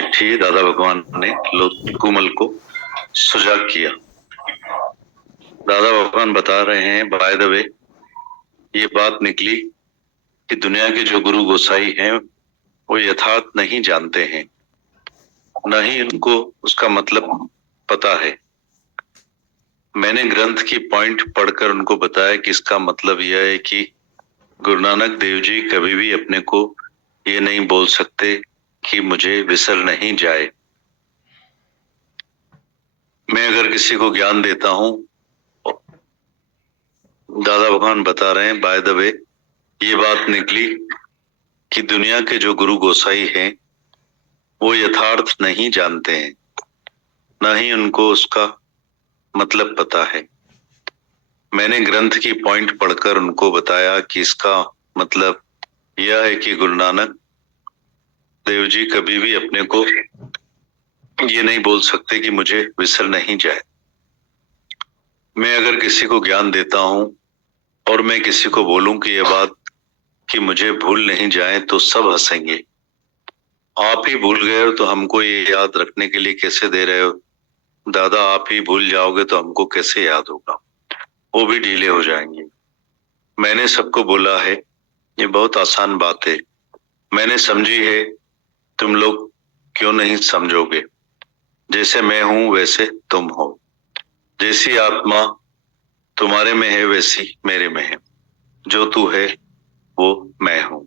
चिट्ठी दादा भगवान ने लोकुमल को सुझा किया। दादा भगवान बता रहे हैं, बाय द वे, ये बात निकली कि दुनिया के जो गुरु गोसाई हैं वो यथार्थ नहीं जानते हैं, न ही उनको उसका मतलब पता है। मैंने ग्रंथ की पॉइंट पढ़कर उनको बताया कि इसका मतलब यह है कि गुरु नानक देव जी कभी भी अपने को ये नहीं बोल सकते कि मुझे विसर नहीं जाए। मैं अगर किसी को ज्ञान देता हूं, दादा भगवान बता रहे हैं, बाय द वे, ये बात निकली कि दुनिया के जो गुरु गोसाई हैं वो यथार्थ नहीं जानते हैं, न ही उनको उसका मतलब पता है। मैंने ग्रंथ की पॉइंट पढ़कर उनको बताया कि इसका मतलब यह है कि गुरु नानक देव जी कभी भी अपने को ये नहीं बोल सकते कि मुझे विसर नहीं जाए। मैं अगर किसी को ज्ञान देता हूं और मैं किसी को बोलूं कि यह बात कि मुझे भूल नहीं जाए तो सब हंसेंगे। आप ही भूल गए हो तो हमको ये याद रखने के लिए कैसे दे रहे हो? दादा, आप ही भूल जाओगे तो हमको कैसे याद होगा? वो भी ढीले हो जाएंगे। मैंने सबको बोला है, ये बहुत आसान बात है, मैंने समझी है, तुम लोग क्यों नहीं समझोगे? जैसे मैं हूं वैसे तुम हो, जैसी आत्मा तुम्हारे में है वैसी मेरे में है, जो तू है वो मैं हूं।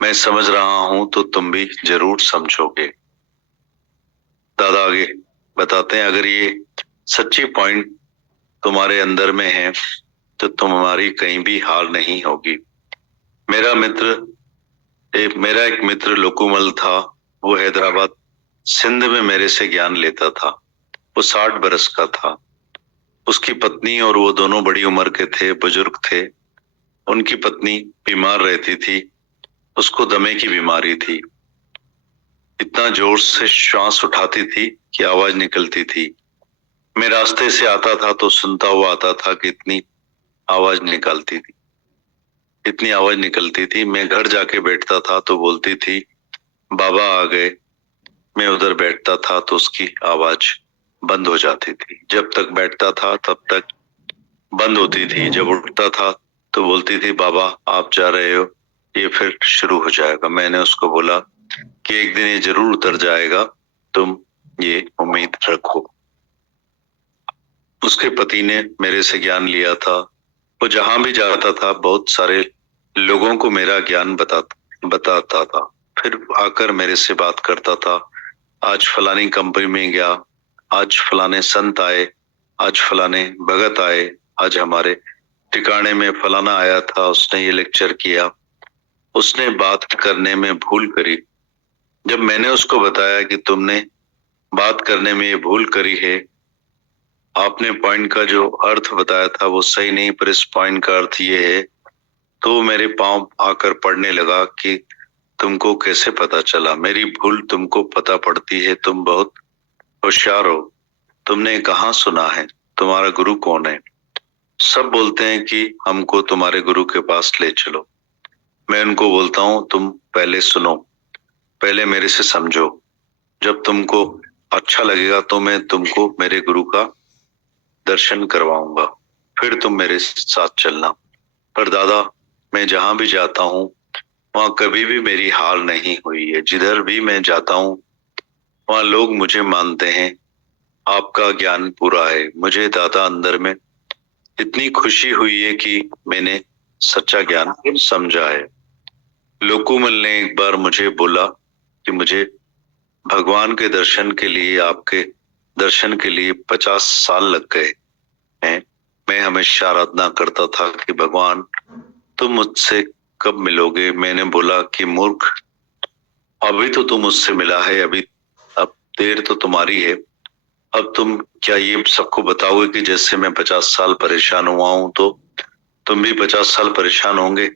मैं समझ रहा हूं तो तुम भी जरूर समझोगे। दादा आगे बताते हैं, अगर ये सच्ची पॉइंट तुम्हारे अंदर में है तो तुम्हारी कहीं भी हार नहीं होगी। मेरा एक मित्र लोकुमल था। वो हैदराबाद सिंध में मेरे से ज्ञान लेता था। वो 60 बरस का था। उसकी पत्नी और वो दोनों बड़ी उम्र के थे, बुजुर्ग थे। उनकी पत्नी बीमार रहती थी, उसको दमे की बीमारी थी। इतना जोर से श्वास उठाती थी कि आवाज निकलती थी। मैं रास्ते से आता था तो सुनता हुआ आता था कि इतनी आवाज निकलती थी। मैं घर जाके बैठता था तो बोलती थी, बाबा आ गए। मैं उधर बैठता था तो उसकी आवाज बंद हो जाती थी। जब तक बैठता था तब तक बंद होती थी। जब उठता था तो बोलती थी, बाबा आप जा रहे हो, ये फिर शुरू हो जाएगा। मैंने उसको बोला कि एक दिन ये जरूर उतर जाएगा, तुम ये उम्मीद रखो। उसके पति ने मेरे से ज्ञान लिया था। वो जहां भी जाता था बहुत सारे लोगों को मेरा ज्ञान बताता था। फिर आकर मेरे से बात करता था, आज फलानी कंपनी में गया, आज फलाने संत आए, आज फलाने भगत आए, आज हमारे ठिकाने में फलाना आया था, उसने ये लेक्चर किया। उसने बात करने में भूल करी। जब मैंने उसको बताया कि तुमने बात करने में ये भूल करी है, आपने पॉइंट का जो अर्थ बताया था वो सही नहीं, पर इस पॉइंट का अर्थ ये है, तो मेरे पांव आकर पड़ने लगा कि तुमको कैसे पता चला? मेरी भूल तुमको पता पड़ती है, तुम बहुत होशियार हो। तुमने कहाँ सुना है? तुम्हारा गुरु कौन है? सब बोलते हैं कि हमको तुम्हारे गुरु के पास ले चलो। मैं उनको बोलता हूँ, तुम पहले सुनो, पहले मेरे से समझो। जब तुमको अच्छा लगेगा तो मैं तुमको मेरे गुरु का दर्शन करवाऊंगा, फिर तुम मेरे साथ चलना। पर दादा, मैं जहां भी जाता हूँ वहां कभी भी मेरी हार नहीं हुई है। जिधर भी मैं जाता हूँ वहां लोग मुझे मानते हैं। आपका ज्ञान पूरा है। मुझे दादा अंदर में इतनी खुशी हुई है कि मैंने सच्चा ज्ञान समझा है। लोकुमल ने एक बार मुझे बोला कि मुझे भगवान के दर्शन के लिए, आपके दर्शन के लिए 50 साल लग गए हैं। मैं हमेशा आराधना करता था कि भगवान तुम मुझसे कब मिलोगे? मैंने बोला कि मूर्ख, अभी तो तुम मुझसे मिला है, अभी अब देर तो तुम्हारी है। अब तुम क्या ये सबको बताओगे कि जैसे मैं 50 साल परेशान हुआ हूं तो तुम भी 50 साल परेशान होंगे,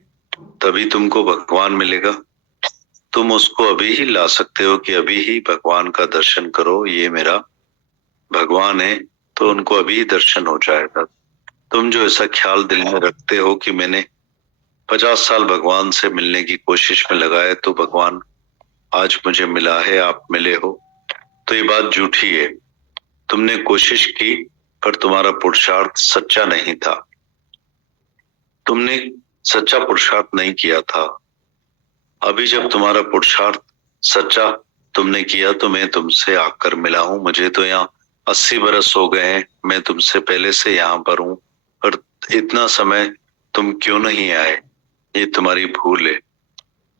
तभी तुमको भगवान मिलेगा? तुम उसको अभी ही ला सकते हो कि अभी ही भगवान का दर्शन करो, ये मेरा भगवान है, तो उनको अभी ही दर्शन हो जाएगा। तुम जो ऐसा ख्याल दिल में रखते हो कि मैंने 50 साल भगवान से मिलने की कोशिश में लगाए तो भगवान आज मुझे मिला है, आप मिले हो, तो ये बात झूठी है। तुमने कोशिश की पर तुम्हारा पुरुषार्थ सच्चा नहीं था। तुमने सच्चा पुरुषार्थ नहीं किया था। अभी जब तुम्हारा पुरुषार्थ सच्चा तुमने किया तो मैं तुमसे आकर मिला हूँ। मुझे तो यहाँ 80 बरस हो गए हैं। मैं तुमसे पहले से यहाँ पर हूँ, पर इतना समय तुम क्यों नहीं आए? ये तुम्हारी भूल है।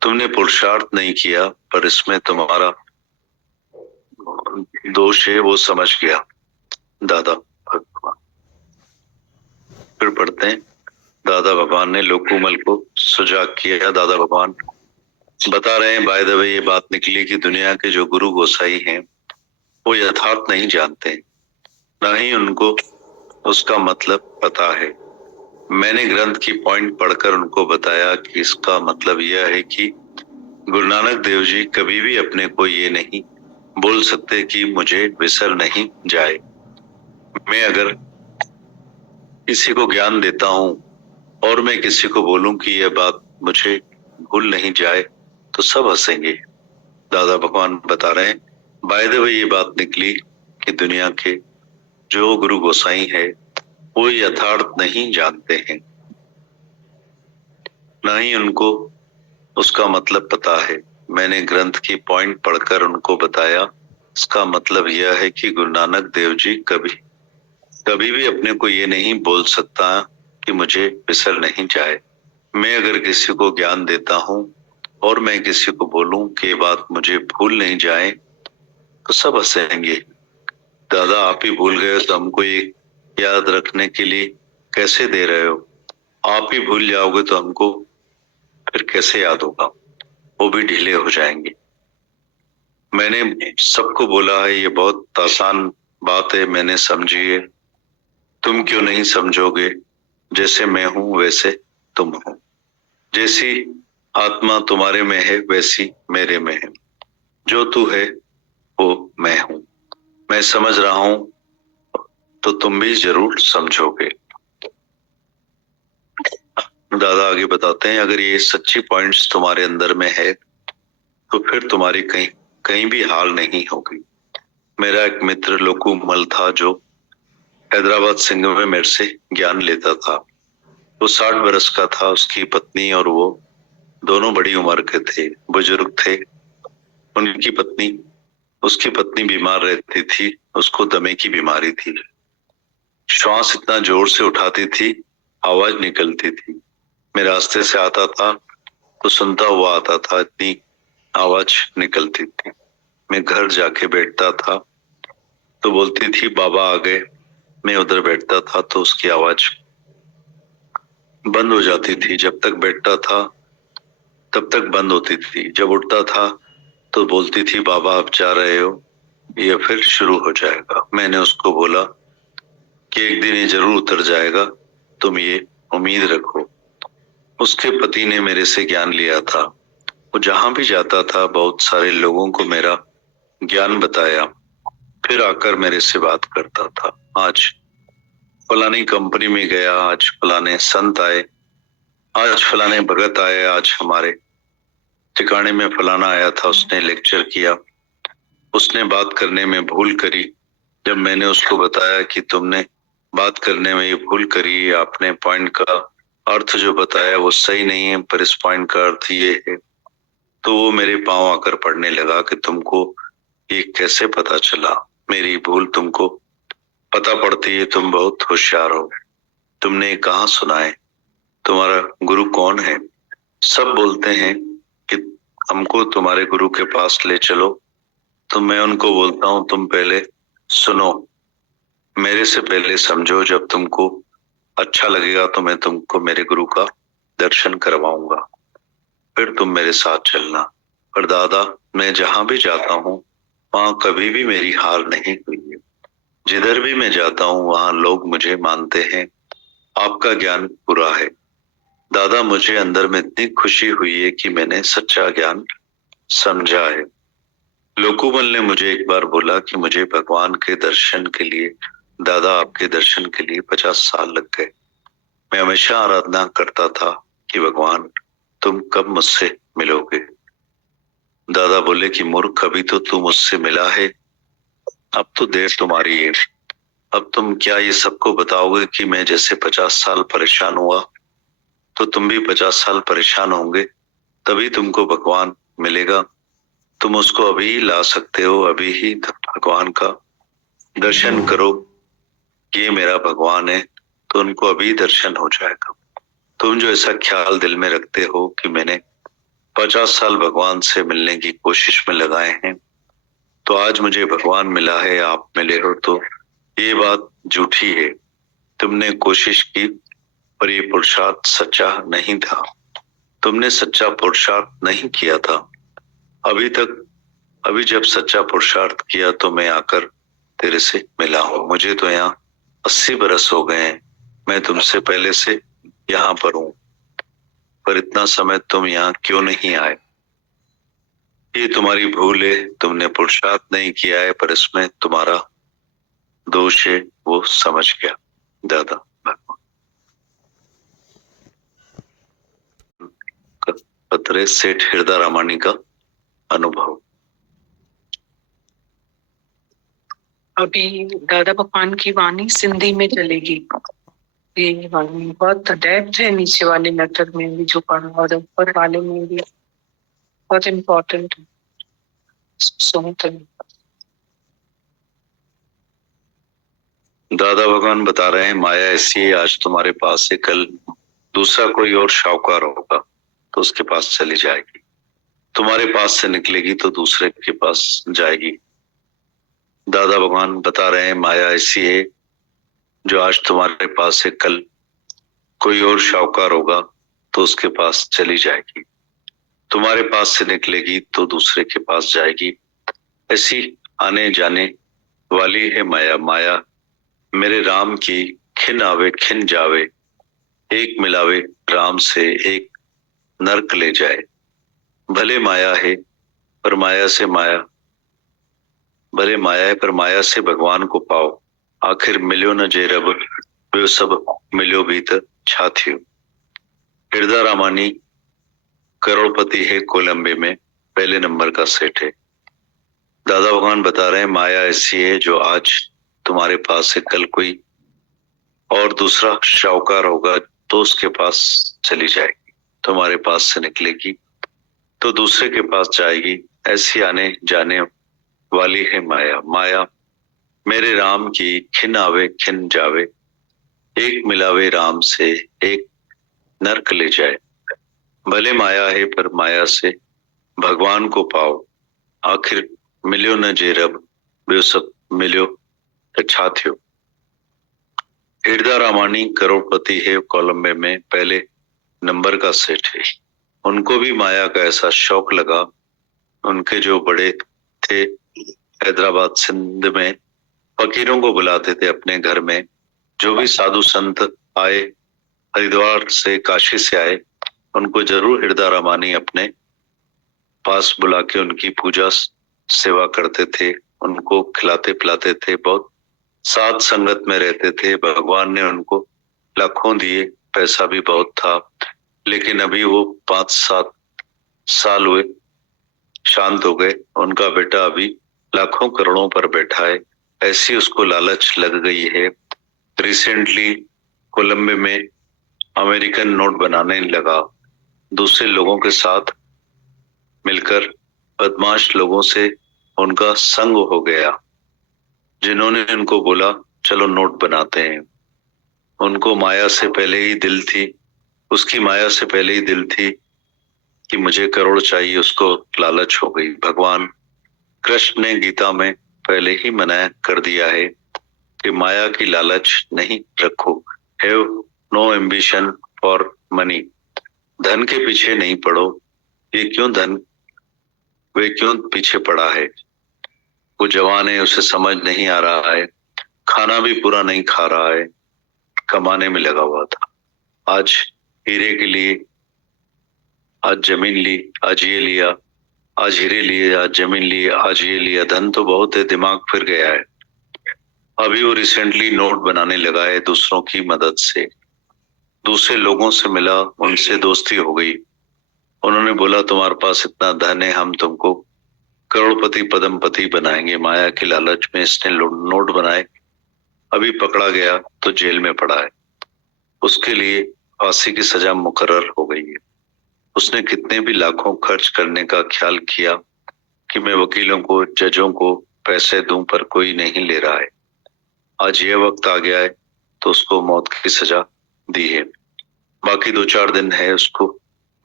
तुमने पुरुषार्थ नहीं किया, पर इसमें तुम्हारा दोष है, वो समझ गया दादा भगवान। फिर पढ़ते हैं, दादा भगवान ने लोकूमल को सुजाग किया। दादा भगवान बता रहे हैं, बाय द वे ये बात निकली कि दुनिया के जो गुरु गोसाई हैं वो यथार्थ नहीं जानते, ना ही उनको उसका मतलब पता है। मैंने ग्रंथ की पॉइंट पढ़कर उनको बताया कि इसका मतलब यह है कि गुरु नानक देव जी कभी भी अपने को ये नहीं बोल सकते कि मुझे विसर नहीं जाए। मैं अगर किसी को ज्ञान देता हूं और मैं किसी को बोलूं कि यह बात मुझे भूल नहीं जाए तो सब हंसेंगे। दादा भगवान बता रहे हैं, बाय द वे ये बात निकली कि दुनिया के जो गुरु गोसाई है वो यथार्थ नहीं जानते हैं, ना ही उनको उसका मतलब पता है। मैंने ग्रंथ की पॉइंट पढ़कर उनको बताया, इसका मतलब यह है कि गुरु नानक देव जी कभी कभी भी अपने को ये नहीं बोल सकता कि मुझे विसर नहीं जाए। मैं अगर किसी को ज्ञान देता हूँ और मैं किसी को बोलूं कि ये बात मुझे भूल नहीं जाए तो सब हंसेंगे। दादा आप ही भूल गए तो हमको ये याद रखने के लिए कैसे दे रहे हो? आप ही भूल जाओगे तो हमको फिर कैसे याद होगा? वो भी ढीले हो जाएंगे। मैंने सबको बोला है ये बहुत आसान बात है, मैंने समझी है। तुम क्यों नहीं समझोगे? जैसे मैं हूं वैसे तुम हो। जैसी आत्मा तुम्हारे में है वैसी मेरे में है। जो तू है वो मैं हूं। मैं समझ रहा हूं तो तुम भी जरूर समझोगे। दादा आगे बताते हैं, अगर ये सच्ची पॉइंट्स तुम्हारे अंदर में है तो फिर तुम्हारी कहीं कहीं भी हाल नहीं होगी। मेरा एक मित्र लोकूमल था जो हैदराबाद सिंह में मेरे से ज्ञान लेता था। वो 60 बरस का था। उसकी पत्नी और वो दोनों बड़ी उम्र के थे, बुजुर्ग थे। उनकी पत्नी उसकी पत्नी बीमार रहती थी। उसको दमे की बीमारी थी। श्वास इतना जोर से उठाती थी, आवाज निकलती थी। मैं रास्ते से आता था तो सुनता हुआ आता था, इतनी आवाज निकलती थी। मैं घर जाके बैठता था तो बोलती थी बाबा आ गए। मैं उधर बैठता था तो उसकी आवाज बंद हो जाती थी। जब तक बैठता था तब तक बंद होती थी। जब उठता था तो बोलती थी बाबा आप जा रहे हो, ये फिर शुरू हो जाएगा। मैंने उसको बोला कि एक दिन ये जरूर उतर जाएगा, तुम ये उम्मीद रखो। उसके पति ने मेरे से ज्ञान लिया था। वो जहां भी जाता था बहुत सारे लोगों को मेरा ज्ञान बताया, फिर आकर मेरे से बात करता था। आज फलानी कंपनी में गया, आज फलाने संत आए, आज फलाने भगत आए, आज हमारे ठिकाने में फलाना आया था, उसने लेक्चर किया। उसने बात करने में भूल करी। जब मैंने उसको बताया कि तुमने बात करने में ये भूल करी, आपने पॉइंट का अर्थ जो बताया वो सही नहीं है, पर इस पॉइंट का अर्थ ये है, तो वो मेरे पांव आकर पड़ने लगा कि तुमको ये कैसे पता चला? मेरी भूल तुमको पता पड़ती है, तुम बहुत होशियार हो। तुमने कहाँ सुना है? तुम्हारा गुरु कौन है? सब बोलते हैं कि हमको तुम्हारे गुरु के पास ले चलो, तो मैं उनको बोलता हूँ तुम पहले सुनो, मेरे से पहले समझो। जब तुमको अच्छा लगेगा तो मैं तुमको मेरे गुरु का दर्शन करवाऊंगा, फिर तुम मेरे साथ चलना। पर दादा मैं जहां भी जाता हूँ वहां कभी भी मेरी हार नहीं हुई है। जिधर भी मैं जाता हूँ वहां लोग मुझे मानते हैं। आपका ज्ञान पूरा है दादा। मुझे अंदर में इतनी खुशी हुई है कि मैंने सच्चा ज्ञान समझा है। लोकूमल ने मुझे एक बार बोला कि मुझे भगवान के दर्शन के लिए, दादा आपके दर्शन के लिए 50 साल लग गए। मैं हमेशा आराधना करता था कि भगवान तुम कब मुझसे मिलोगे? दादा बोले कि मूर्ख, अभी तो तू मुझसे मिला है, अब तो देर तुम्हारी है। अब तुम क्या ये सबको बताओगे कि मैं जैसे 50 साल परेशान हुआ तो तुम भी 50 साल परेशान होंगे, तभी तुमको भगवान मिलेगा। तुम उसको अभी ही ला सकते हो, अभी ही भगवान का दर्शन करो। ये मेरा भगवान है, तो उनको अभी दर्शन हो जाएगा। तुम जो ऐसा ख्याल दिल में रखते हो कि मैंने 50 साल भगवान से मिलने की कोशिश में लगाए हैं, तो आज मुझे भगवान मिला है, आप मिले हो, तो ये बात झूठी है। तुमने कोशिश की पर ये पुरुषार्थ सच्चा नहीं था। तुमने सच्चा पुरुषार्थ नहीं किया था अभी तक। अभी जब सच्चा पुरुषार्थ किया तो मैं आकर तेरे से मिला हूँ। मुझे तो यहाँ 80 बरस हो गए हैं, मैं तुमसे पहले से यहाँ पर हूँ, पर इतना समय तुम यहाँ क्यों नहीं आए? ये तुम्हारी भूल है, तुमने पुरुषार्थ नहीं किया है, पर इसमें तुम्हारा दोष है, वो समझ गया दादा। पत्रे सेठ हृदय रामानी का अनुभव। अभी दादा भगवान की वाणी सिंधी में चलेगी। ये वाणी बहुत डेप्थ है, नीचे वाले लेटर में भी जो पढ़ा और ऊपर वाले में भी बहुत इम्पोर्टेंट है। सुनते हैं। दादा भगवान बता रहे हैं, माया ऐसी है, आज तुम्हारे पास है, कल दूसरा कोई और शाहूकार होगा तो उसके पास चली जाएगी। तुम्हारे पास से निकलेगी तो दूसरे के पास जाएगी। दादा भगवान बता रहे हैं, माया ऐसी है जो आज तुम्हारे पास है, कल कोई और शाहूकार होगा तो उसके पास चली जाएगी। तुम्हारे पास से निकलेगी तो दूसरे के पास जाएगी। ऐसी आने जाने वाली है माया। माया मेरे राम की खिन आवे खिन जावे, एक मिलावे राम से एक नरक ले जाए। भले माया है पर माया से माया, भले माया है पर माया से भगवान को पाओ। आखिर मिलो न जे रब, वे सब मिलो भीतर छाथियो। हृदय रामानी करोड़पति है, कोलंबे में पहले नंबर का सेठ है। दादा भगवान बता रहे हैं, माया ऐसी है जो आज तुम्हारे पास है, कल कोई और दूसरा शाहूकार होगा तो उसके पास चली जाएगी। तुम्हारे पास से निकलेगी तो दूसरे के पास जाएगी। ऐसी आने जाने वाली है माया। माया मेरे राम की खिन आवे खिन जावे, एक मिलावे राम से एक नरक ले जाए। भले माया है पर माया से भगवान को पाओ। आखिर मिलो न जे रब, वे सब मिलो छाथियो। हृदय रामानी करोड़पति है, कोलंबे में पहले नंबर का सेठ है। उनको भी माया का ऐसा शौक लगा। उनके जो बड़े थे हैदराबाद सिंध में, फकीरों को बुलाते थे अपने घर में। जो भी साधु संत आए, हरिद्वार से काशी से आए, उनको जरूर हृदय रामानी अपने पास बुला के उनकी पूजा सेवा करते थे, उनको खिलाते पिलाते थे, बहुत साथ संगत में रहते थे। भगवान ने उनको लाखों दिए, पैसा भी बहुत था, लेकिन अभी वो 5-7 साल हुए शांत हो गए। उनका बेटा अभी लाखों करोड़ों पर बैठा है। ऐसी उसको लालच लग गई है। रिसेंटली कोलंबे में अमेरिकन नोट बनाने लगा। दूसरे लोगों के साथ मिलकर बदमाश लोगों से उनका संग हो गया, जिन्होंने उनको बोला चलो नोट बनाते हैं। उनको माया से पहले ही दिल थी, उसकी माया से पहले ही दिल थी कि मुझे करोड़ चाहिए, उसको लालच हो गई। भगवान कृष्ण ने गीता में पहले ही मना कर दिया है कि माया की लालच नहीं रखो। Have no ambition for money. धन के पीछे नहीं पड़ो। ये क्यों धन, वे क्यों पीछे पड़ा है? वो जवान है, उसे समझ नहीं आ रहा है, खाना भी पूरा नहीं खा रहा है, कमाने में लगा हुआ था। आज हीरे के लिए, आज जमीन ली, आज ये लिया, आज हीरे लिए, आज जमीन ली, आज ये लिया। धन तो बहुत है, दिमाग फिर गया है। अभी वो रिसेंटली नोट बनाने लगा है दूसरों की मदद से। दूसरे लोगों से मिला, उनसे दोस्ती हो गई। उन्होंने बोला तुम्हारे पास इतना धन है, हम तुमको करोड़पति पदमपति बनाएंगे। माया के लालच में इसने नोट बनाए, अभी पकड़ा गया तो जेल में पड़ा है। उसके लिए फांसी की सजा मुकर्रर हो गई है। उसने कितने भी लाखों खर्च करने का ख्याल किया कि मैं वकीलों को, जजों को पैसे दूं, पर कोई नहीं ले रहा है। आज यह वक्त आ गया है तो उसको मौत की सजा दी है। बाकी 2-4 दिन है, उसको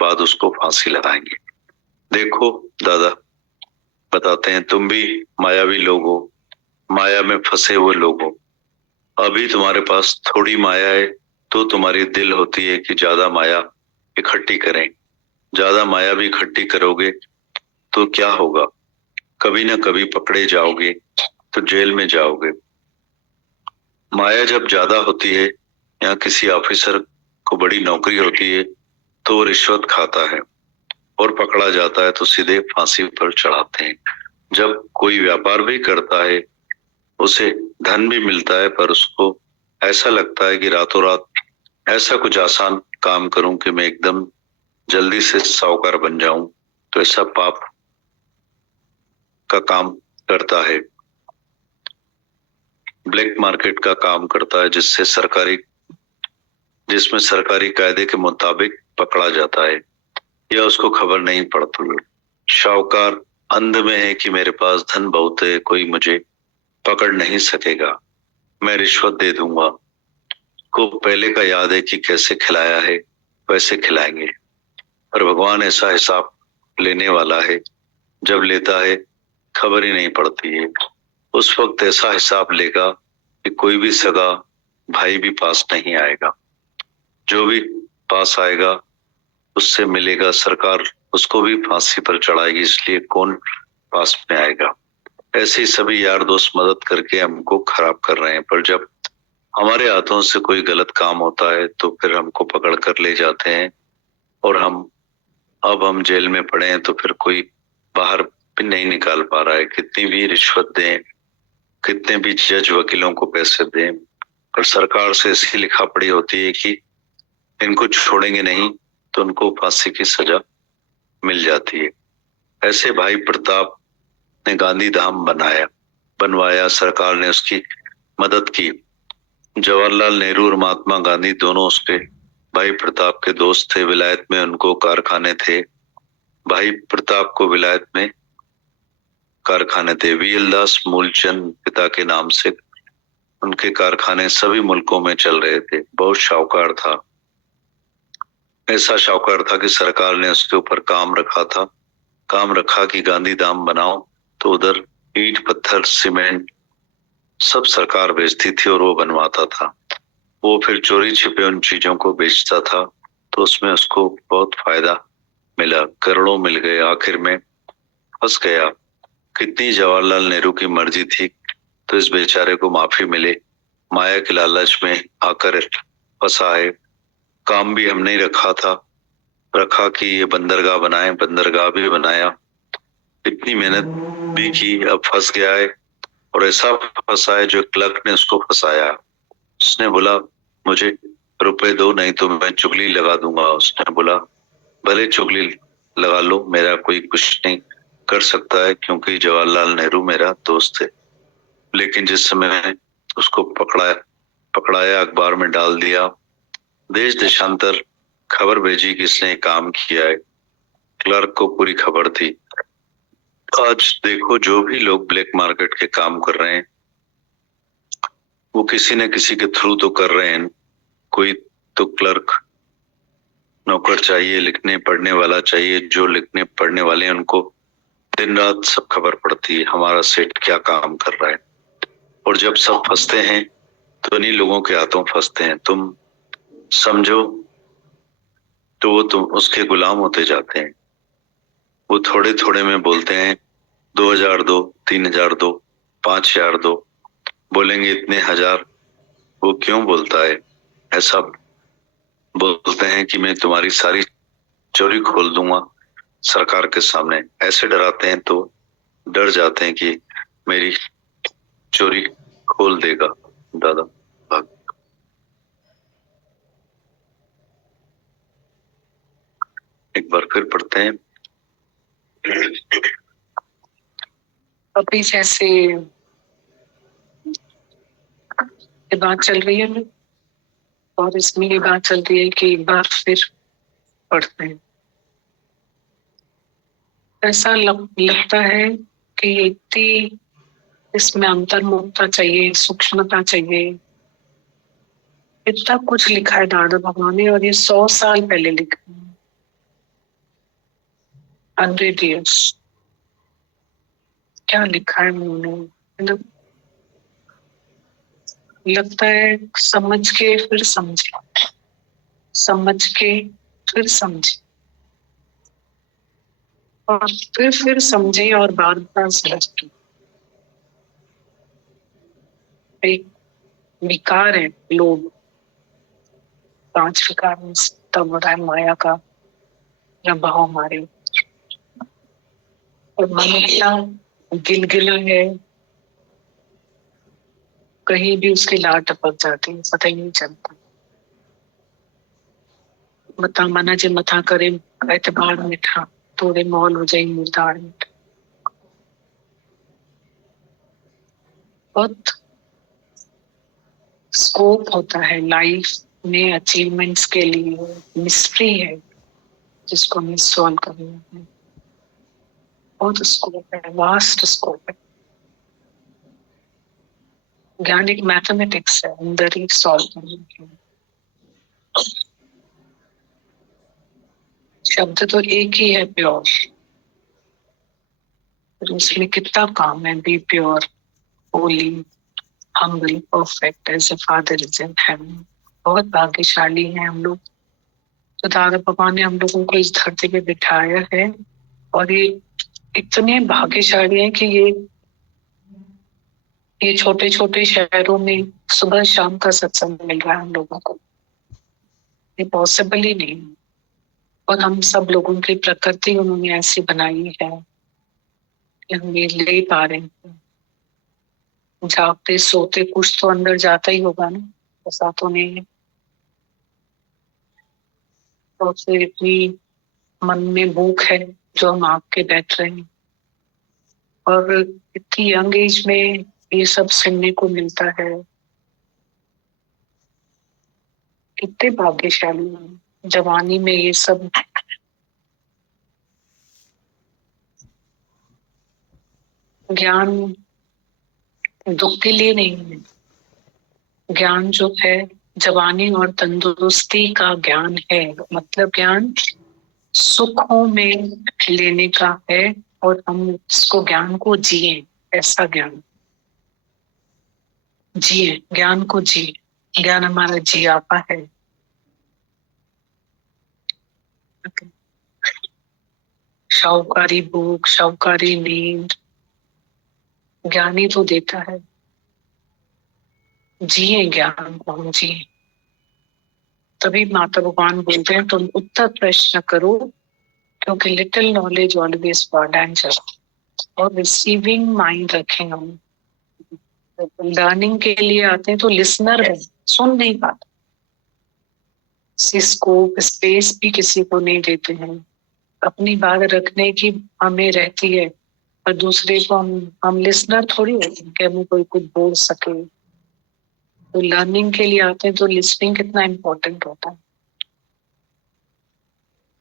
बाद उसको फांसी लगाएंगे। देखो दादा, बताते हैं, तुम भी मायावी लोग हो, माया में फंसे हुए लोग हो। अभी तुम्हारे पास थोड़ी माया है तो तुम्हारी दिल होती है कि ज्यादा माया इकट्ठी करें। ज्यादा माया भी इकट्ठी करोगे तो क्या होगा? कभी ना कभी पकड़े जाओगे तो जेल में जाओगे। माया जब ज्यादा होती है या किसी ऑफिसर को बड़ी नौकरी होती है तो वो रिश्वत खाता है और पकड़ा जाता है तो सीधे फांसी पर चढ़ाते हैं। जब कोई व्यापार भी करता है, उसे धन भी मिलता है, पर उसको ऐसा लगता है कि रातों रात ऐसा कुछ आसान काम करूं कि मैं एकदम जल्दी से साहूकार बन जाऊं, तो ऐसा पाप का काम करता है, ब्लैक मार्केट का काम करता है, जिसमें सरकारी कायदे के मुताबिक पकड़ा जाता है। यह उसको खबर नहीं पड़ती है। शाहूकार अंध में है कि मेरे पास धन बहुत है, कोई मुझे पकड़ नहीं सकेगा, मैं रिश्वत दे दूंगा। को पहले का याद है कि कैसे खिलाया है, वैसे खिलाएंगे। पर भगवान ऐसा हिसाब लेने वाला है, जब लेता है खबर ही नहीं पड़ती है। उस वक्त ऐसा हिसाब लेगा कि कोई भी सगा भाई भी पास नहीं आएगा। जो भी पास आएगा उससे मिलेगा, सरकार उसको भी फांसी पर चढ़ाएगी, इसलिए कौन पास में आएगा। ऐसे ही सभी यार दोस्त मदद करके हमको खराब कर रहे हैं, पर जब हमारे हाथों से कोई गलत काम होता है तो फिर हमको पकड़ कर ले जाते हैं और अब हम जेल में पड़े हैं तो फिर कोई बाहर भी नहीं निकाल पा रहा है। कितनी भी रिश्वत दें, कितने भी जज वकीलों को पैसे दें, पर सरकार से ऐसी लिखा पड़ी होती है कि इनको छोड़ेंगे नहीं तो उनको फांसी की सजा मिल जाती है। ऐसे भाई प्रताप ने गांधी धाम बनवाया, सरकार ने उसकी मदद की। जवाहरलाल नेहरू और महात्मा गांधी दोनों उसके भाई प्रताप के दोस्त थे। विलायत में उनको कारखाने थे। भाई प्रताप को विलायत में कारखाने थे। वीएल दास मूलचंद पिता के नाम से उनके कारखाने सभी मुल्कों में चल रहे थे। बहुत शाहूकार था, ऐसा शाहूकार था कि सरकार ने उसके ऊपर काम रखा कि गांधी धाम बनाओ, तो उधर ईंट पत्थर सीमेंट सब सरकार बेचती थी और वो बनवाता था। वो फिर चोरी छिपे उन चीजों को बेचता था, तो उसमें उसको बहुत फायदा मिला, करोड़ों मिल गए। आखिर में फंस गया। कितनी जवाहरलाल नेहरू की मर्जी थी तो इस बेचारे को माफी मिले। माया के लालच में आकर फंसा है। काम भी हमने ही रखा कि ये बंदरगाह बनाए, बंदरगाह भी बनाया, इतनी मेहनत भी की, अब फंस गया है। और ऐसा फंसा है जो क्लर्क ने उसको फंसाया। उसने बोला मुझे रुपए दो नहीं तो मैं चुगली लगा दूंगा। उसने बोला भले चुगली लगा लो, मेरा कोई कुछ नहीं कर सकता है क्योंकि जवाहरलाल नेहरू मेरा दोस्त है। लेकिन जिस समय उसको पकड़ाया, अखबार में डाल दिया, देश देशांतर खबर भेजी कि इसने काम किया है। क्लर्क को पूरी खबर थी। आज देखो, जो भी लोग ब्लैक मार्केट के काम कर रहे हैं वो किसी न किसी के थ्रू तो कर रहे हैं। कोई तो क्लर्क नौकर चाहिए, लिखने पढ़ने वाला चाहिए। जो लिखने पढ़ने वाले हैं उनको दिन रात सब खबर पड़ती है हमारा सेठ क्या काम कर रहा है। और जब सब फंसते हैं तो इन्हीं लोगों के हाथों फंसते हैं। तुम समझो तो वो तुम उसके गुलाम होते जाते हैं। वो थोड़े थोड़े में बोलते हैं 2000 दो, 3000 दो, 5000 दो, बोलेंगे इतने हजार। वो क्यों बोलता है ऐसा? बोलते हैं कि मैं तुम्हारी सारी चोरी खोल दूंगा सरकार के सामने। ऐसे डराते हैं तो डर जाते हैं कि मेरी चोरी खोल देगा दादा। भाग। एक बार फिर पढ़ते हैं। अभी जैसे ये बात चल रही है ना, और इसमें ये बात चल रही है कि एक बार फिर पढ़ते हैं। ऐसा लगता है कि इतनी इसमें अंतर्मुखता चाहिए, सूक्ष्मता चाहिए। इतना कुछ लिखा है दादा भगवान ने, और ये 100 साल पहले लिखा है, 100 years। क्या लिखा है उन्होंने, मतलब लगता है समझ के फिर समझे, समझ के फिर समझे, और फिर समझे, और बार बार समझे। एक विकार है लोग, 5 विकार में तब हो रहा है माया का प्रभाव हमारे, और मन इतना गिलगिला है, कहीं भी उसकी लाट टपक जाती है, पता ही नहीं चलता। मता मना जे मथा करे एतबार मिठा, थोड़े मौल हो जाए मुर्दार मिठा। बहुत स्कोप होता है लाइफ में अचीवमेंट्स के लिए, मिस्ट्री है जिसको हमें सॉल्व करना है। बहुत स्कोप है, वास्ट स्कोप है। ज्ञान एक मैथमेटिक्स है, अंदर ही सॉल्व करने के लिए। शब्द तो एक ही है, प्योर, उसमें कितना काम है। Be pure, holy, humble, perfect as a father is in heaven. बहुत भाग्यशाली हैं हम लोग, तो दादा भगवान ने हम लोगों को इस धरती पे बिठाया है। और ये इतने भाग्यशाली हैं कि ये छोटे छोटे शहरों में सुबह शाम का सत्संग मिल रहा है हम लोगों को। ये पॉसिबल ही नहीं। और हम सब लोगों की प्रकृति उन्होंने ऐसी बनाई है कि हम ये ले पा रहे हैं। जागते सोते कुछ तो अंदर जाता ही होगा ना, ऐसा तो नहीं है। तो फिर इतनी मन में भूख है जो हम आग के बैठ रहे हैं, और इतनी यंग एज में ये सब सुनने को मिलता है। कितने भाग्यशाली हैं जवानी में ये सब। ज्ञान दुख के लिए नहीं है, ज्ञान जो है जवानी और तंदुरुस्ती का ज्ञान है। मतलब ज्ञान सुखों में लेने का है, और हम इसको ज्ञान को जिए, ऐसा ज्ञान जिए, ज्ञान को जिए। ज्ञान हमारा जियापा है। शाहूकारी भूख, शाहूकारी नींद ज्ञान ही तो देता है। जिए ज्ञान को, हम जिए। तभी माता भगवान बोलते हैं तुम उत्तर प्रश्न करो, क्योंकि little knowledge always God answer. और रिसीविंग माइंड रखें हम। लर्निंग के लिए आते हैं तो लिसनर है, सुन नहीं पाते। स्कोप स्पेस भी किसी को नहीं देते हैं। अपनी बात रखने की हमें रहती है, और दूसरे को हम लिसनर थोड़ी होते हैं कि हमें कोई कुछ बोल सके। तो लर्निंग के लिए आते हैं तो लिसनिंग कितना इम्पोर्टेंट होता है।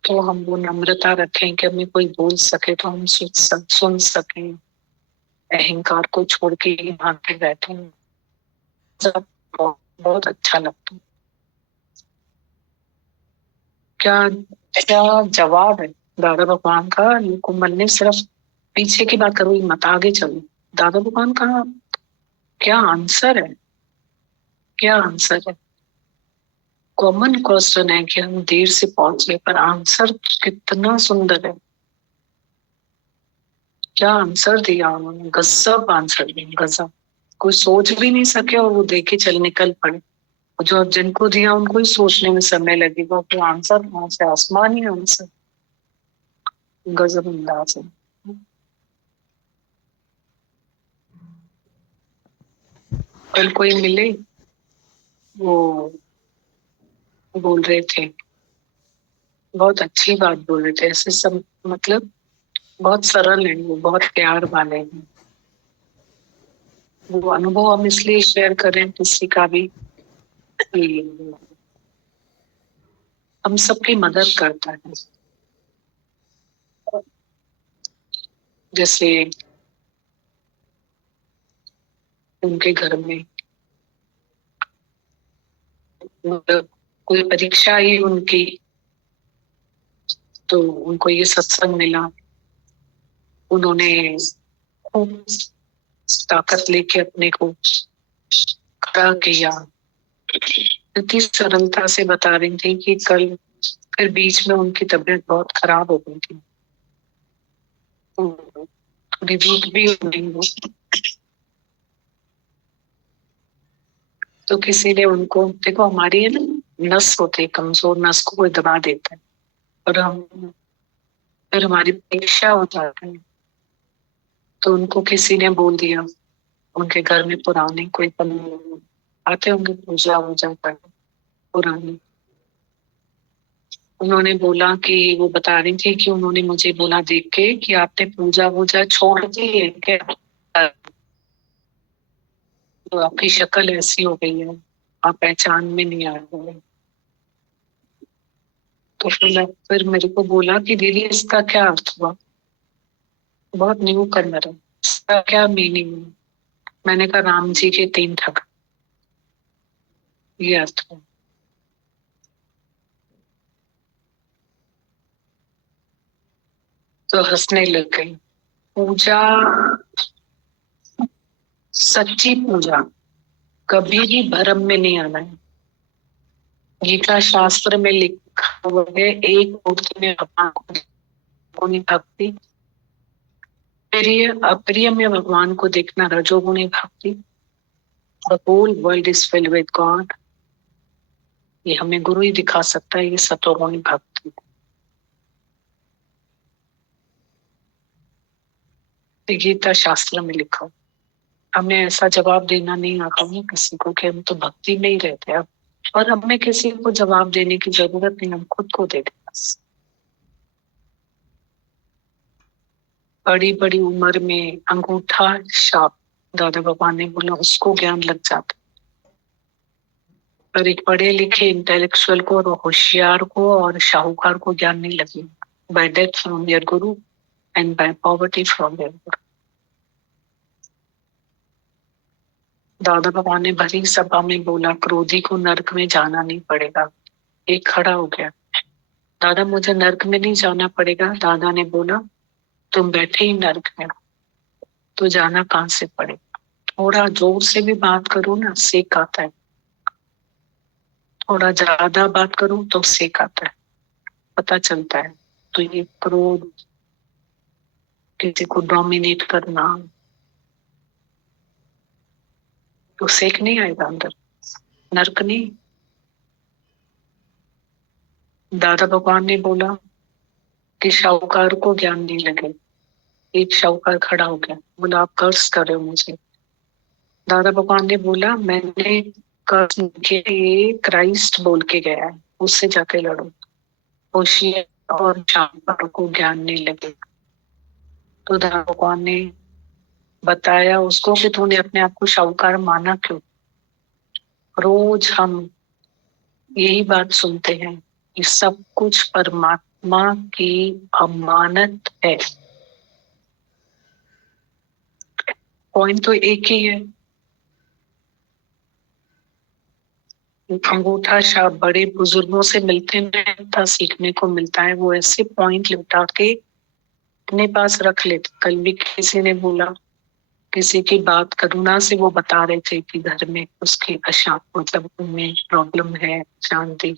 तो हम वो नम्रता रखें कि हमें कोई बोल सके तो हम सुन सकें। अहंकार को छोड़ के यहाँ पे बैठे हैं। सब बहुत अच्छा लगता है। क्या क्या जवाब है दादा भगवान का। कुंभल ने सिर्फ पीछे की बात करो, मत आगे चलो। दादा भगवान का क्या आंसर है, क्या आंसर है। कॉमन क्वेश्चन है कि हम देर से पहुंचे, पर आंसर कितना सुंदर है। क्या आंसर दिया उन्होंने, गजब आंसर दिया, गजब। कोई सोच भी नहीं सके और वो देखे चल निकल पड़े। जो जिनको दिया उनको ही सोचने में समय लगेगा कि आंसर कहाँ से, आसमानी आंसर। गजब अंदाज है। कल कोई मिले, वो बोल रहे थे, बहुत अच्छी बात बोल रहे थे। ऐसे सब मतलब बहुत सरल है, वो बहुत प्यार वाले हैं। वो अनुभव हम इसलिए शेयर करें किसी का भी कि हम सबकी मदद करता है। जैसे उनके घर में मतलब कोई परीक्षा आई उनकी, तो उनको ये सत्संग मिला, उन्होंने खूब ताकत लेके अपने को खड़ा किया। इतनी सरलता से बता रही थी कि कल फिर बीच में उनकी तबीयत बहुत खराब हो गई थी, तो थोड़ी वीक भी हो गई वो। तो किसी ने उनको, देखो हमारी है ना नस होती है, कमजोर नस को कोई दबा देता है और हम फिर हमारी परीक्षा हो जाती है। तो उनको किसी ने बोल दिया, उनके घर में पुराने कोई आते होंगे पूजा वूजा कर पुरानी, उन्होंने बोला कि वो बता रही थी कि उन्होंने मुझे बोला देख के कि आपने पूजा वूजा छोड़ दी है क्या, तो आपकी शक्ल ऐसी हो गई है, आप पहचान में नहीं आ रहे हो। तो फिर मेरे को बोला कि दीदी इसका क्या अर्थ हुआ, बहुत न्यू कलर है, इसका क्या मीनिंग है। मैंने कहा राम जी के 3 ठग, ये अर्थ है। तो हंसने लग गई। पूजा, सच्ची पूजा कभी भी भरम में नहीं आना है। गीता शास्त्र में लिखा हुआ है, एक मूर्ति में भगवान को नहीं भक्ति, प्रिय अप्रिय में भगवान को देखना रजोगुणी भक्ति। The whole world is filled with God, ये हमें गुरु ही दिखा सकता है, ये सतोगुणी भक्ति। गीता शास्त्र में लिखा, हमें ऐसा जवाब देना नहीं आता है किसी को कि हम तो भक्ति में ही रहते हैं अब, और हमें किसी को जवाब देने की जरूरत नहीं, हम खुद को दे दें बस। बड़ी बड़ी उम्र में अंगूठा छाप, दादा भगवान ने बोला उसको ज्ञान लग जाता, पर एक पढ़े लिखे इंटेलेक्चुअल को और होशियार को और शाहूकार को ज्ञान नहीं लगी। By death from your guru and by poverty from your guru. Dada भगवान ने भरी सभा में बोला क्रोधी को नरक में जाना नहीं पड़ेगा। एक खड़ा हो गया, दादा मुझे नरक में नहीं जाना पड़ेगा। दादा ने बोला तुम बैठे ही नरक में, तो जाना कहाँ से पड़ेगा। थोड़ा जोर से भी बात करो ना, सेक आता है, थोड़ा ज्यादा बात करूं तो सेक आता है, पता चलता है। तो ये क्रोध, किसी को डोमिनेट करना, तो सेक नहीं आएगा अंदर, नरक नहीं। दादा भगवान ने बोला कि शाहूकार को ज्ञान नहीं लगे। एक शाहूकार खड़ा हो गया, बोला आप कर्ज कर रहे हो मुझे। दादा भगवान ने बोला मैंने कर्ज नहीं किया, ये क्राइस्ट बोल के गया है, उससे जाके लड़ो। होशियार और शाहूकार को ज्ञान नहीं लगे। तो दादा भगवान ने बताया उसको कि तूने अपने आप को शाहूकार माना क्यों। रोज हम यही बात सुनते हैं कि सब कुछ परमात्मा की अमानत है। पॉइंट तो एक ही है, अंगूठा छाप बड़े बुजुर्गों से मिलते हैं, सीखने को मिलता है। वो ऐसे पॉइंट उठा के अपने पास रख लेते। कल भी किसी ने बोला, किसी की बात करुणा से वो बता रहे थे कि घर में उसकी अशांत मतलब उनमें प्रॉब्लम है, शांति।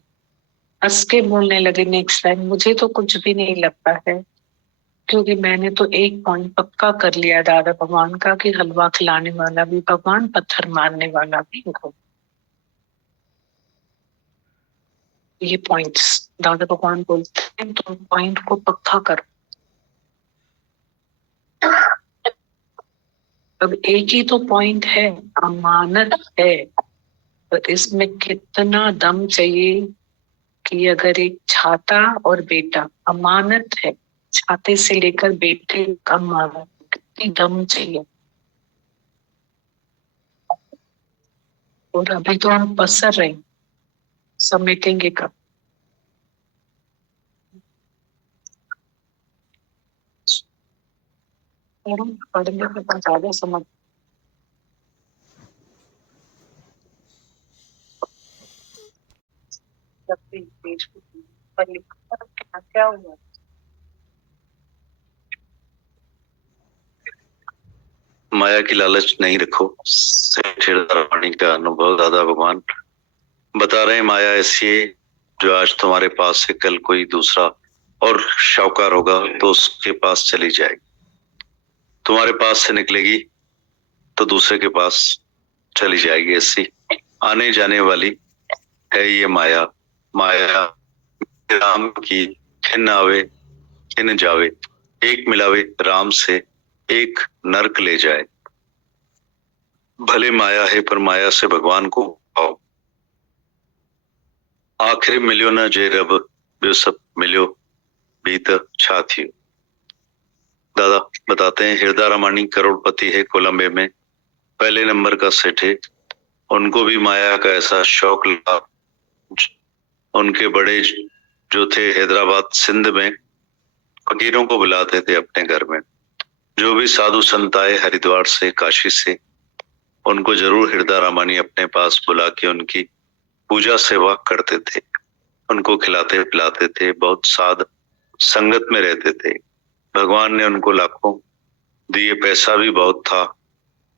हंस के बोलने लगे नेक्स्ट टाइम मुझे तो कुछ भी नहीं लगता है, क्योंकि मैंने तो एक पॉइंट पक्का कर लिया दादा भगवान का कि हलवा खिलाने वाला भी भगवान, पत्थर मारने वाला भी भगवान। ये पॉइंट्स दादा भगवान बोलते हैं, तो पॉइंट को पक्का करो। अब एक ही तो पॉइंट है, अमानत है, पर इसमें कितना दम चाहिए कि अगर एक छाता और बेटा अमानत है, छाते से लेकर बेटे का अमानत, कितनी दम चाहिए। और अभी तो हम पसर रहे हैं, समेटेंगे कब? पढ़ने के बाद ज्यादा समझ पेज पर लिखा था, क्या हुआ? माया की लालच नहीं रखो। सेठ हिरदारानी का अनुभव दादा भगवान बता रहे हैं, माया ऐसी है जो आज तुम्हारे पास से कल कोई दूसरा और शाहूकार होगा तो उसके पास चली जाएगी, तुम्हारे पास से निकलेगी तो दूसरे के पास चली जाएगी। ऐसी आने जाने वाली है ये माया। माया राम की खिन आवे खिन जावे, एक मिलावे राम से एक नरक ले जाए। भले माया है पर माया से भगवान को पाओ। आखिर मिलियो न जे रब, जो सब मिलियो बीत छाथियो। दादा बताते हैं, हिरदारामानी करोड़पति है कोलंबे में, पहले नंबर का सेठ है। उनको भी माया का ऐसा शौक लगा। उनके बड़े जो थे हैदराबाद सिंध में फकीरों को बुलाते थे अपने घर में। जो भी साधु संत आए हरिद्वार से काशी से, उनको जरूर हिरदारामानी अपने पास बुला के उनकी पूजा सेवा करते थे, उनको खिलाते पिलाते थे, बहुत साध संगत में रहते थे। भगवान ने उनको लाखों दिए, पैसा भी बहुत था,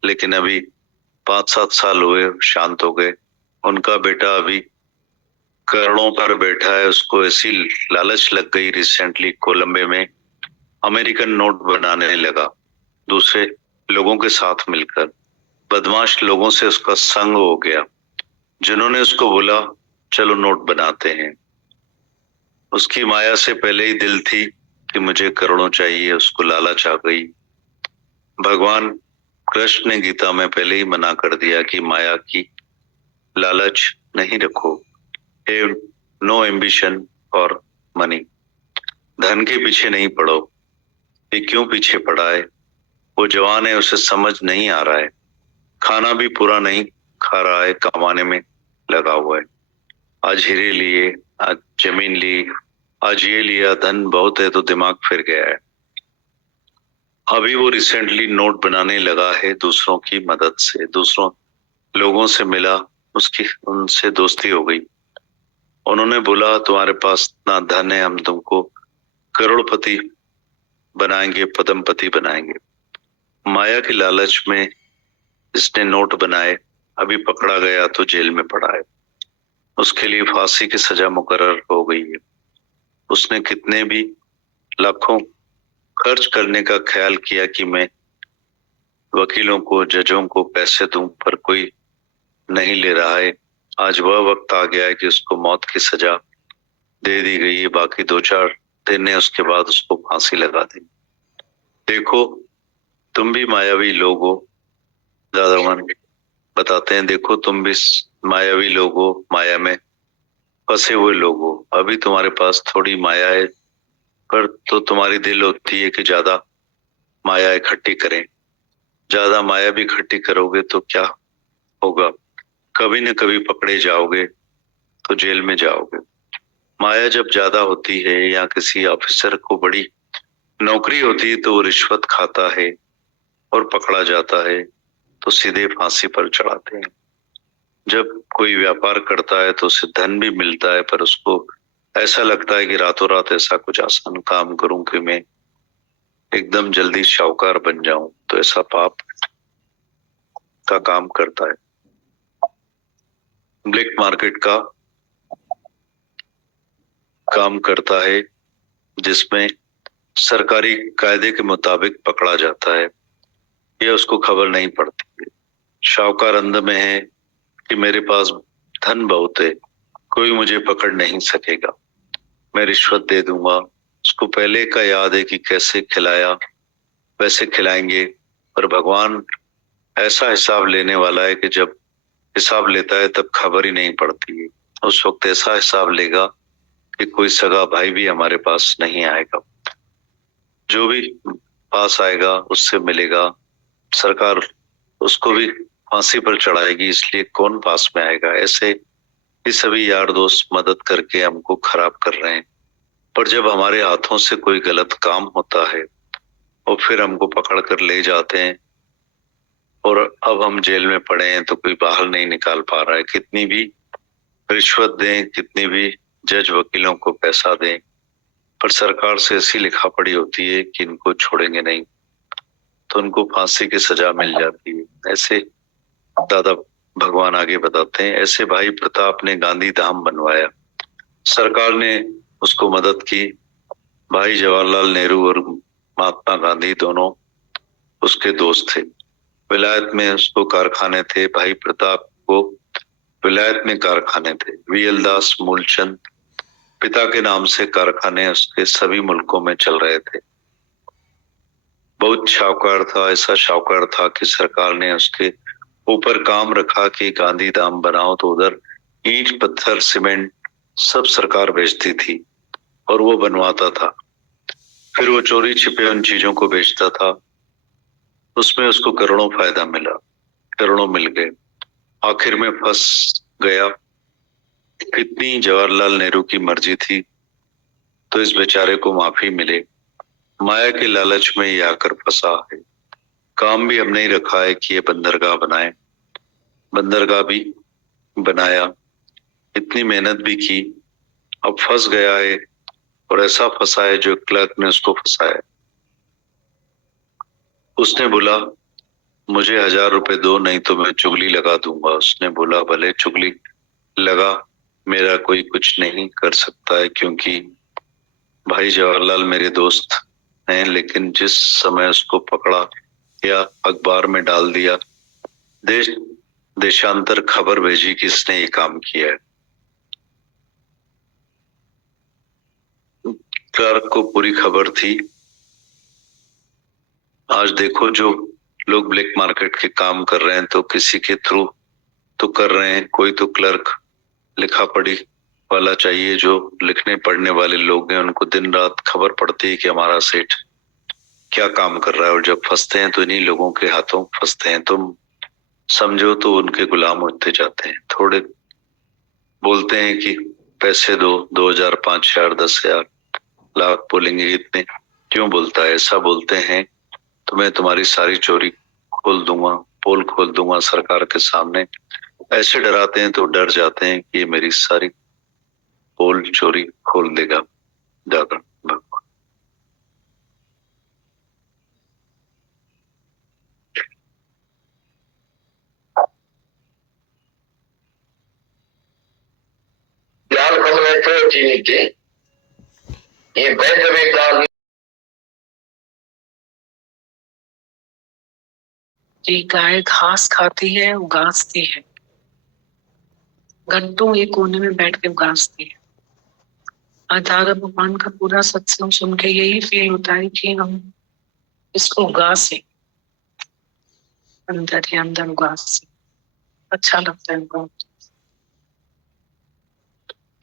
लेकिन अभी 5-7 साल हुए शांत हो गए। उनका बेटा अभी करोड़ों पर बैठा है। उसको ऐसी लालच लग गई रिसेंटली कोलंबे में, अमेरिकन नोट बनाने लगा दूसरे लोगों के साथ मिलकर। बदमाश लोगों से उसका संग हो गया, जिन्होंने उसको बोला चलो नोट बनाते हैं। उसकी माया से पहले ही दिल थी कि मुझे करोड़ों चाहिए, उसको लालच आ गई। भगवान कृष्ण ने गीता में पहले ही मना कर दिया कि माया की लालच नहीं रखो। नो एम्बिशन फॉर मनी, धन के पीछे नहीं पड़ो। ये क्यों पीछे पड़ा है? वो जवान है, उसे समझ नहीं आ रहा है, खाना भी पूरा नहीं खा रहा है, कमाने में लगा हुआ है। आज हीरे लिए, आज जमीन ली, आज ये लिया, धन बहुत है तो दिमाग फिर गया है। अभी वो रिसेंटली नोट बनाने लगा है दूसरों की मदद से, दूसरों लोगों से मिला, उसकी उनसे दोस्ती हो गई। उन्होंने बोला तुम्हारे पास इतना धन है, हम तुमको करोड़पति बनाएंगे, पद्मपति बनाएंगे। माया की लालच में इसने नोट बनाए, अभी पकड़ा गया तो जेल में पड़ा है। उसके लिए फांसी की सजा मुकर्रर हो गई है। उसने कितने भी लाखों खर्च करने का ख्याल किया कि मैं वकीलों को, जजों को पैसे दूं, पर कोई नहीं ले रहा है। आज वह वक्त आ गया है कि उसको मौत की सजा दे दी गई है। बाकी 2-4 दिन है, उसके बाद उसको फांसी लगा देंगे। देखो तुम भी मायावी लोग हो, दादावन बताते हैं, देखो तुम भी मायावी लोग हो, माया में फंसे हुए लोग हो। अभी तुम्हारे पास थोड़ी माया है, पर तो तुम्हारी दिल होती है कि ज्यादा माया इकट्ठी करें। ज्यादा माया भी इकट्ठी करोगे तो क्या होगा? कभी न कभी पकड़े जाओगे तो जेल में जाओगे। माया जब ज्यादा होती है या किसी ऑफिसर को बड़ी नौकरी होती है तो वो रिश्वत खाता है और पकड़ा जाता है तो सीधे फांसी पर चढ़ाते हैं। जब कोई व्यापार करता है तो उसे धन भी मिलता है, पर उसको ऐसा लगता है कि रातों रात ऐसा कुछ आसान काम करूं कि मैं एकदम जल्दी शाहूकार बन जाऊं, तो ऐसा पाप का काम करता है। ब्लैक मार्केट का काम करता है, जिसमें सरकारी कायदे के मुताबिक पकड़ा जाता है। ये उसको खबर नहीं पड़ती है। शाहूकार अंध में है कि मेरे पास धन बहुत है, कोई मुझे पकड़ नहीं सकेगा, मैं रिश्वत दे दूंगा। उसको पहले का याद है कि कैसे खिलाया वैसे खिलाएंगे, पर भगवान ऐसा हिसाब लेने वाला है कि जब हिसाब लेता है तब खबर ही नहीं पड़ती है। उस वक्त ऐसा हिसाब लेगा कि कोई सगा भाई भी हमारे पास नहीं आएगा। जो भी पास आएगा उससे मिलेगा, सरकार उसको भी फांसी पर चढ़ाएगी, इसलिए कौन पास में आएगा। ऐसे ये सभी यार दोस्त मदद करके हमको खराब कर रहे हैं। पर जब हमारे हाथों से कोई गलत काम होता है और फिर हमको पकड़ कर ले जाते हैं और अब हम जेल में पड़े हैं तो कोई बाहर नहीं निकाल पा रहा है। कितनी भी रिश्वत दें, कितनी भी जज वकीलों को पैसा दें, पर सरकार से ऐसी लिखा पड़ी होती है कि इनको छोड़ेंगे नहीं, तो उनको फांसी की सजा मिल जाती है। ऐसे दादा भगवान आगे बताते हैं, ऐसे भाई प्रताप ने गांधी धाम बनवाया, सरकार ने उसको मदद की। भाई जवाहरलाल नेहरू और महात्मा गांधी दोनों उसके दोस्त थे। विलायत में उसको कारखाने थे, भाई प्रताप को विलायत में कारखाने थे। वीएल दास मूलचंद पिता के नाम से कारखाने उसके सभी मुल्कों में चल रहे थे। बहुत शाहूकार था, ऐसा शाहूकार था कि सरकार ने उसके ऊपर काम रखा कि गांधी धाम बनाओ, तो उधर ईंट पत्थर सीमेंट सब सरकार बेचती थी और वो बनवाता था। फिर वो चोरी छिपे उन चीजों को बेचता था, उसमें उसको करोड़ों फायदा मिला, करोड़ों मिल गए। आखिर में फंस गया। कितनी जवाहरलाल नेहरू की मर्जी थी तो इस बेचारे को माफी मिले। माया के लालच में ये आकर फंसा है। काम भी हमने ही रखा है कि ये बंदरगाह बनाए, बंदरगाह भी बनाया, इतनी मेहनत भी की, अब फंस गया है और ऐसा फंसा है जो क्लर्क ने उसको फंसाया। उसने बोला मुझे 1000 रुपए दो, नहीं तो मैं चुगली लगा दूंगा। उसने बोला भले चुगली लगा, मेरा कोई कुछ नहीं कर सकता है, क्योंकि भाई जवाहरलाल मेरे दोस्त हैं। लेकिन जिस समय उसको पकड़ा या अखबार में डाल दिया, देश देशांतर खबर भेजी कि इसने ये काम किया है। क्लर्क को पूरी खबर थी। आज देखो जो लोग ब्लैक मार्केट के काम कर रहे हैं तो किसी के थ्रू तो कर रहे हैं, कोई तो क्लर्क लिखा पढ़ी वाला चाहिए। जो लिखने पढ़ने वाले लोग हैं उनको दिन रात खबर पड़ती है कि हमारा सेठ क्या काम कर रहा है, और जब फंसते हैं तो इन्हीं लोगों के हाथों फंसते हैं। तुम समझो तो उनके गुलाम होते जाते हैं। थोड़े बोलते हैं कि पैसे दो, 2000 5000 10,000 लाख बोलेंगे, इतने क्यों बोलता है? ऐसा बोलते हैं तो मैं तुम्हारी सारी चोरी खोल दूंगा, पोल खोल दूंगा सरकार के सामने। ऐसे डराते हैं तो डर जाते हैं कि मेरी सारी पोल चोरी खोल देगा दादा भगवान। ज्ञान खबर चीनी के ये वैद्य विज्ञान ये गाय घास खाती है, उगासती है, घंटों एक कोने में बैठ के उगासती है। आज दादा भगवान का पूरा सत्संग सुन के यही फील होता है कि हम इसको उगासे, अंदर ही अंदर उगासे। अच्छा लगता है उनको।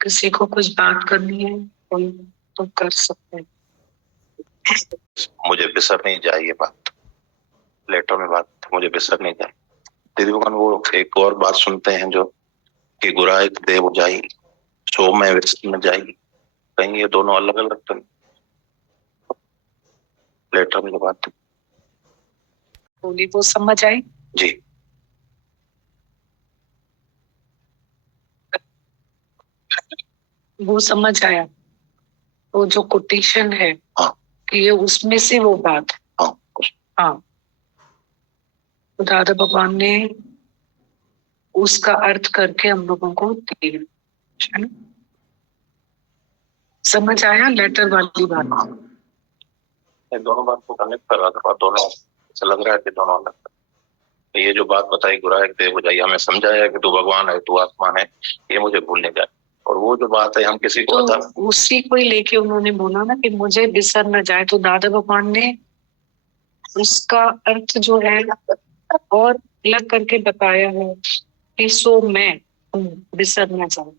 किसी को कुछ बात करनी है कोई तो कर सकते हैं। मुझे बिसर नहीं जाए ये बात, लेटर में बात मुझे बिसर नहीं जाए। दीदी भगवान वो एक और बात सुनते हैं जो कि गुराए देव जाई सो में विसर न जाई, कहीं ये दोनों अलग अलग तो नहीं? लेटर में बात बोली वो समझ आई जी। वो समझ आया। वो जो कोटेशन है हाँ। कि ये उसमें से वो बात है। हाँ। हाँ, तो दादा भगवान ने उसका अर्थ करके हम लोगों को दिया, है ना? समझ आया लेटर वाली बात? दोनों बात को कनेक्ट कर रहा था, दोनों ऐसा लग रहा है कि दोनों अलग। तो ये जो बात बताई गुराए देव जाई, हमें समझाया कि तू भगवान है, तू आत्मा है, ये मुझे भूलने जाए। और वो जो बात है हम किसी को तो उसी को ही लेके उन्होंने बोला ना कि मुझे बिसर न जाए। तो दादा भगवान ने उसका अर्थ जो है और अलग करके बताया है कि सो मैं बिसर न जाऊं।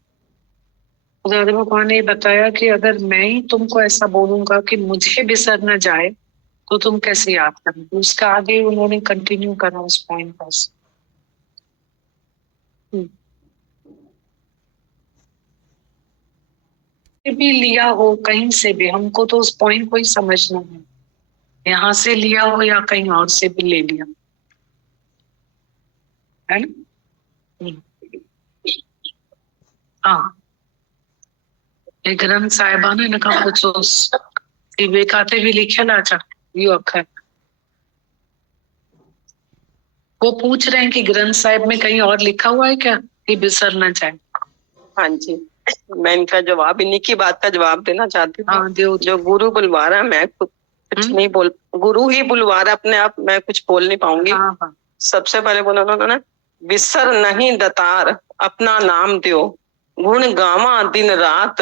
दादा भगवान ने बताया कि अगर मैं ही तुमको ऐसा बोलूंगा कि मुझे बिसर न जाए तो तुम कैसे याद करोगे। उसका आगे उन्होंने कंटिन्यू करा उस पॉइंट पर। भी लिया हो कहीं से भी, हमको तो उस पॉइंट को ही समझना है, यहाँ से लिया हो या कहीं और से भी ले लिया, है ना। हाँ, ये ग्रंथ साहिबान ने कहा कुछ विवेकाते भी लिखे ना यू अखर। वो पूछ रहे हैं कि ग्रंथ साहिब में कहीं और लिखा हुआ है क्या कि बिसरना चाहे। हाँ जी, मैं इनका जवाब, इन्हीं की बात का जवाब देना चाहती हूँ। हाँ, जो गुरु बुलवा रहा है, मैं कुछ नहीं बोल, गुरु ही बुलवा रहा अपने आप, मैं कुछ बोल नहीं पाऊंगी। हाँ। सबसे पहले बोला उन्होंने, विसर नहीं दतार अपना नाम दियो, गुण गावा दिन रात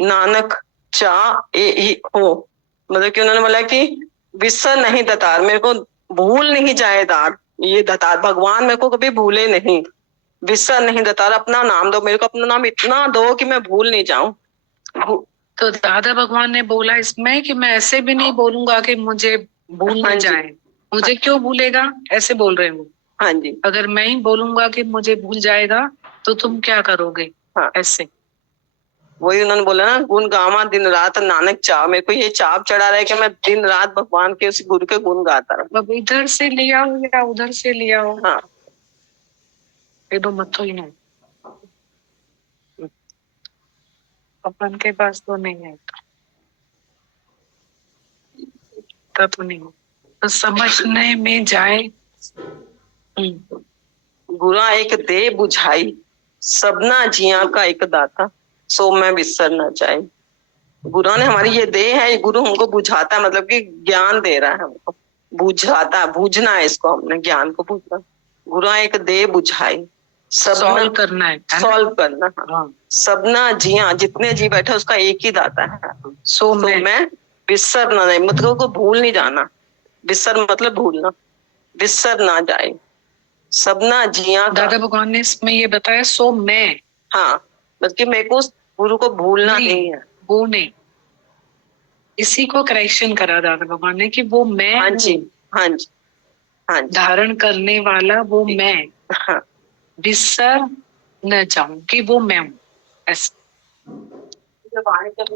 नानक चा ए ही हो। मतलब कि उन्होंने बोला कि विसर नहीं दतार, मेरे को भूल नहीं जाए दार, ये दतार भगवान मेरे को कभी भूले नहीं। विसर नहीं दतार, अपना नाम दो, मेरे को अपना नाम इतना दो कि मैं भूल नहीं जाऊं। तो दादा भगवान ने बोला इसमें कि मैं ऐसे भी नहीं बोलूंगा कि मुझे भूल न जाए। मुझे क्यों भूलेगा, ऐसे बोल रहे हो। हाँ जी, अगर मैं ही बोलूंगा कि मुझे भूल जाएगा तो तुम क्या करोगे। हाँ, ऐसे वही उन्होंने बोला ना, गुण गावा दिन रात नानक चाव, मेरे को ये चाव चढ़ा रहा है कि मैं दिन रात भगवान के उस गुरु के गुण गाता रहूं। अब इधर से लिया हो या उधर से लिया हो, हाँ, ये दो मत ही नहीं, अपन के पास तो नहीं है, तब तो नहीं, तो समझने में जाए। गुरा एक दे बुझाई, सबना जिया का एक दाता, सो मैं विसर ना चाहे। गुरु ने हमारी ये दे है, गुरु हमको बुझाता है, मतलब कि ज्ञान दे रहा है हमको, बुझाता, बूझना है इसको, हमने ज्ञान को बूझना। गुरु एक दे बुझाई, सॉल्व करना है, सॉल्व करना। हाँ। सबना जिया, जितने जी बैठे उसका एक ही दाता है, सो मैं विसर ना जाए, मतलब को भूल नहीं जाना। विसर मतलब भूलना, विसर ना जाए। सबना जिया दादा भगवान ने इसमें ये बताया, सो मैं, हाँ, बल्कि मेरे को गुरु को भूलना नहीं है, वो नहीं, इसी को करेक्शन करा दादा भगवान ने कि वो मैं, हाँ जी, हाँ जी, हाँ जी, धारण करने वाला वो मैं, हाँ, विसर न जाऊं कि वो मैं हूं, ऐसा।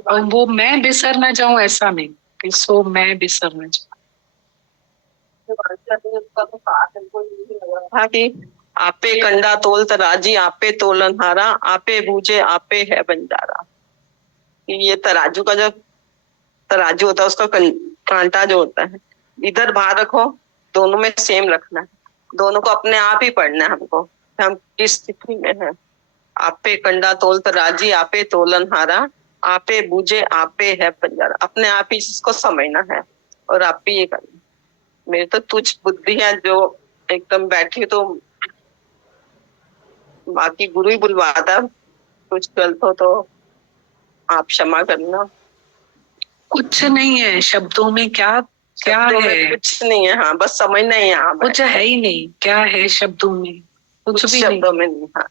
और वो मैं बिसर न जाऊं ऐसा नहीं कि सो मैं बिसर न जाऊं। था कि आपे कंडा तोल तराजी, आपे तोलनहारा, आपे बूझे आपे है बंजारा। ये तराजू का जो तराजू होता है, उसका कांटा जो होता है, इधर भार रखो, दोनों में सेम रखना है, दोनों को अपने आप ही पढ़ना है हमको, हम किस स्थिति में है। आपे कंडा तोल तराजी, आपे तोलनहारा, आपे बूझे आपे है बंजारा, अपने आप ही इसको समझना है और आप ही ये करना। मेरी तो तुझ बुद्धि है जो एकदम बैठी, तो बाकी गुरु ही बुलवाता, कुछ गलत हो तो आप क्षमा करना। कुछ नहीं है शब्दों में, क्या क्या है, कुछ नहीं है, हाँ, बस समझना ही, यहाँ कुछ है ही नहीं, क्या है शब्दों में, कुछ भी शब्दों में नहीं, हाँ,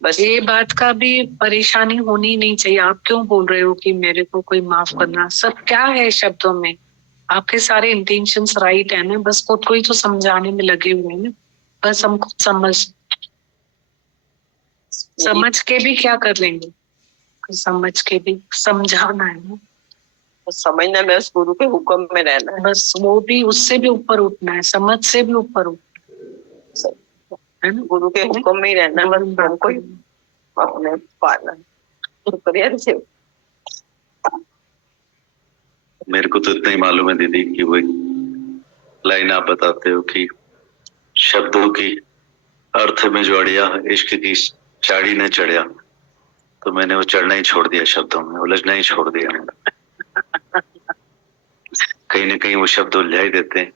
बस ये बात का भी परेशानी होनी नहीं चाहिए। आप क्यों बोल रहे हो कि मेरे को कोई माफ करना, सब क्या है शब्दों में, आपके सारे इंटेंशंस राइट है ना, बस खुद को ही तो समझाने में लगे हुए हैं ना। बस हम खुद समझ के भी क्या कर लेंगे, समझ के भी समझाना है ना, समझना में, उस गुरु के हुक्म में रहना है, बस वो भी उससे भी ऊपर उठना है, समझ से भी ऊपर उठना है ना, गुरु के हुक्म में ही रहना है, बस हमको ही अपने पालना है। शुक्रिया जी। मेरे को तो इतना ही मालूम है दीदी कि वो लाइन आप बताते हो कि शब्दों की अर्थ में जो अड़िया इश्क की चाड़ी ने चढ़िया, तो मैंने वो चढ़ना ही छोड़ दिया, शब्दों में उलझना ही छोड़ दिया। कहीं ना कहीं वो शब्द उलझा ही देते हैं,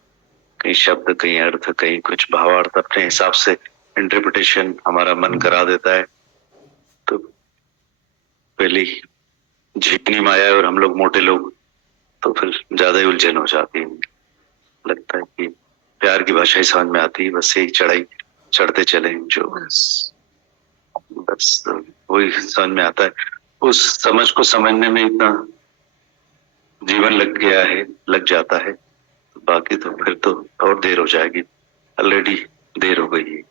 कहीं शब्द, कहीं अर्थ, कहीं कुछ भावार्थ, अपने हिसाब से इंटरप्रिटेशन हमारा मन करा देता है। तो पहली झिकनी माया और हम लोग मोटे लोग, तो फिर ज्यादा ही उलझन हो जाती है। लगता है कि प्यार की भाषा ही समझ में आती है, बस यही चढ़ाई चढ़ते चले जो, बस वही समझ में आता है। उस समझ को समझने में इतना जीवन लग गया है, लग जाता है, बाकी तो फिर तो और देर हो जाएगी, ऑलरेडी देर हो गई है